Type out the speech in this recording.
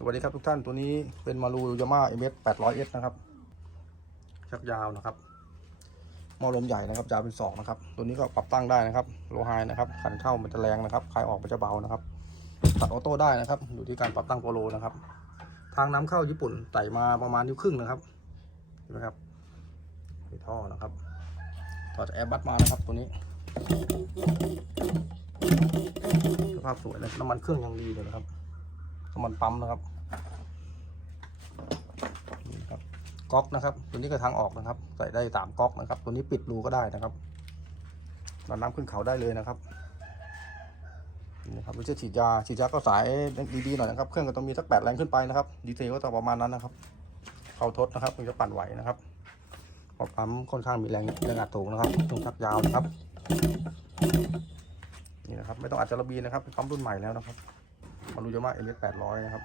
สวัสดีครับทุกท่านตัวนี้เป็นมารูยาม่าเอ็มเอสแปดร้อยเอสนะครับ ชักยาวนะครับมอลมใหญ่นะครับยาวเป็นสองนะครับ ตัวนี้ก็ปรับตั้งได้นะครับ โลไฮนะครับขันเข้ามันจะแรงนะครับคลายออกมันจะเบานะครับตัดออโต้ได้นะครับ อยู่ที่การปรับตั้งโปรโลนะครับ ทางน้ำเข้าญี่ปุ่นไต่มาประมาณนิ้วครึ่งนะครับเห็นไหมครับท่อนะครับถอจากแอร์บัสมานะครับตัวนี้สภาพสวยเลยน้ำมันเครื่องยังดีเลยนะครับ น้ำมันปั๊มนะครับนี่ครับก๊อกนะครับ ตัวนี้ก็ทางออกนะครับ ใส่ได้สามก๊อกนะครับ ตัวนี้ปิดรูก็ได้นะครับดันน้ำขึ้นเขาได้เลยนะครับนี่ครับไม่ใช่ฉีดยาฉีดยาก็สายดีๆหน่อยนะครับ เครื่องก็ต้องมีสักแปดแรงขึ้นไปนะครับ ดีเซลก็ต้องประมาณนั้นนะครับเขาทดนะครับมันจะปั่นไหวนะครับพราะปั๊มค่อนข้างมีแรงแรงอัดสูงนะครับต้องชักยาวนะครับนี่นะครับ ไม่ต้องอัดจระบีนะครับเป็นปั๊มรุ่นใหม่แล้วนะครับ มารูยาม่าเอ็มเอสแปดร้อยนะครับ